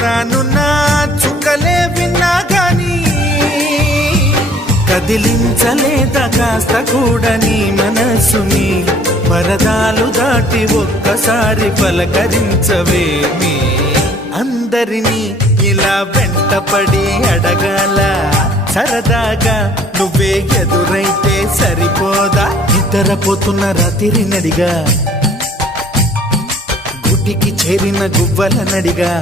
రానున్న చుక్కలే విన్నా గాని కదిలించలేదా కాస్త కూడా నీ మనసుని పరదాలు దాటి ఒక్కసారి పలకరించవేమి అందరినీ ఇలా వెంటపడి అడగాల సరదాగా నువ్వే ఎదురైతే సరిపోదా నిద్రపోతున్న రాత్రి నడిగా గుటికి చేరిన గువ్వల నడిగా